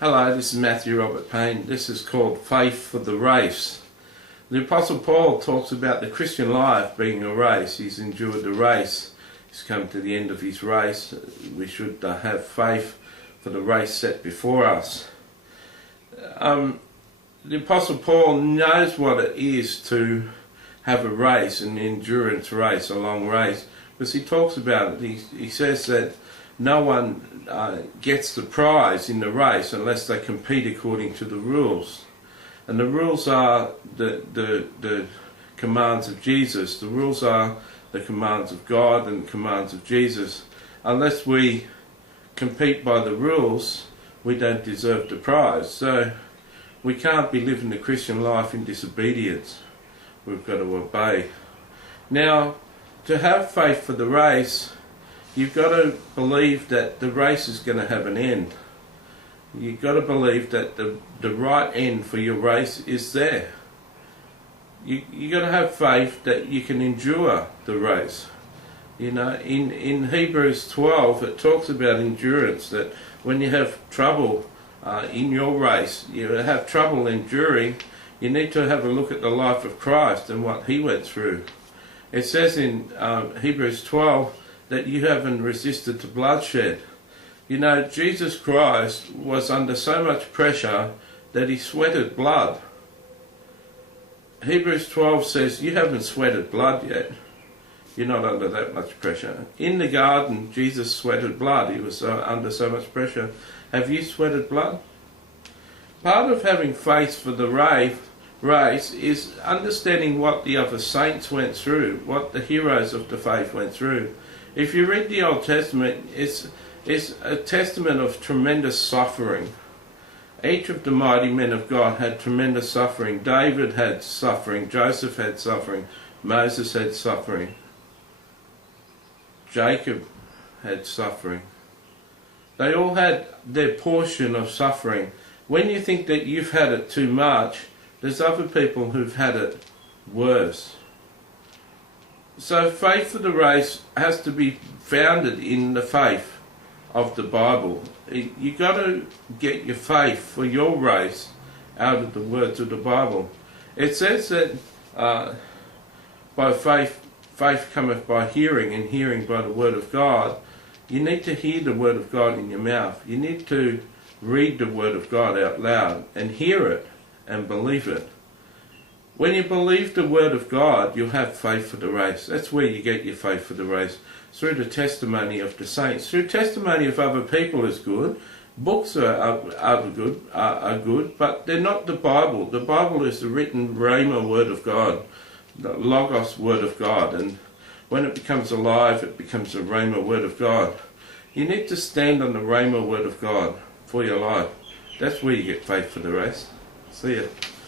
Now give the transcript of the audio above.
Hello, this is Matthew Robert Payne. This is called Faith for the Race. The Apostle Paul talks about the Christian life being a race. He's endured the race. He's come to the end of his race. We should have faith for the race set before us. The Apostle Paul knows what it is to have a race, an endurance race, a long race, because he talks about it. He says that no one gets the prize in the race unless they compete according to the rules. And the rules are the commands of Jesus. The rules are the commands of God and the commands of Jesus. Unless we compete by the rules, we don't deserve the prize. So we can't be living the Christian life in disobedience. We've got to obey. Now, to have faith for the race, you've got to believe that the race is going to have an end. You've got to believe that the right end for your race is there. You've got to have faith that you can endure the race. You know, in Hebrews 12 it talks about endurance, that when you have trouble in your race, you have trouble enduring, you need to have a look at the life of Christ and what he went through. It says in Hebrews 12 that you haven't resisted to bloodshed. You know, Jesus Christ was under so much pressure that he sweated blood. Hebrews 12 says you haven't sweated blood yet. You're not under that much pressure. In the garden, Jesus sweated blood. He was under so much pressure. Have you sweated blood? Part of having faith for the race is understanding what the other saints went through, what the heroes of the faith went through. If you read the Old Testament, it's a testament of tremendous suffering. Each of the mighty men of God had tremendous suffering. David had suffering, Joseph had suffering, Moses had suffering, Jacob had suffering. They all had their portion of suffering. When you think that you've had it too much, there's other people who've had it worse. So faith for the race has to be founded in the faith of the Bible. You've got to get your faith for your race out of the words of the Bible. It says that by faith cometh by hearing, and hearing by the word of God. You need to hear the word of God in your mouth. You need to read the word of God out loud and hear it and believe it. When you believe the word of God, you'll have faith for the race. That's where you get your faith for the race. Through the testimony of the saints. Through testimony of other people is good. Books are good, but they're not the Bible. The Bible is the written Rhema word of God, the Logos word of God. And when it becomes alive, it becomes the Rhema word of God. You need to stand on the Rhema word of God for your life. That's where you get faith for the race. See ya.